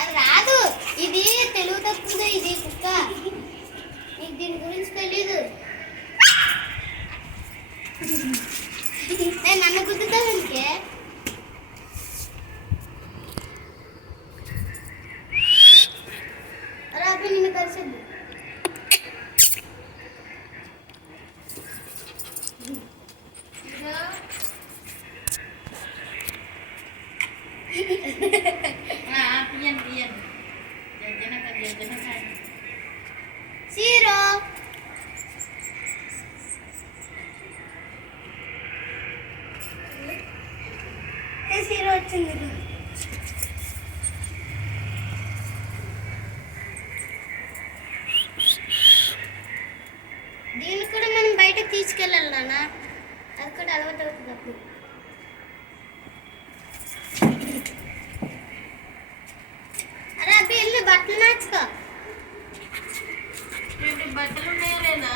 అది రాదు, ఇది తెలుగు తక్కువ, ఇది కుక్క, నీకు దీని గురించి తెలీదు. నన్ను గుద్దుతావు ఇంకే. రాబీ నిన్ను కలిసింది. shiro shiro వచ్చింది. దీన్ని కూడా మనం బయటకు తీసుకెళ్ళాలి నాన్న, అది కూడా అలవాటు అవుతుంది అప్పుడు. అరే అబ్బి వెళ్ళి బట్టలు నాచుకో. బట్టలు ఉన్నాయా లేదా?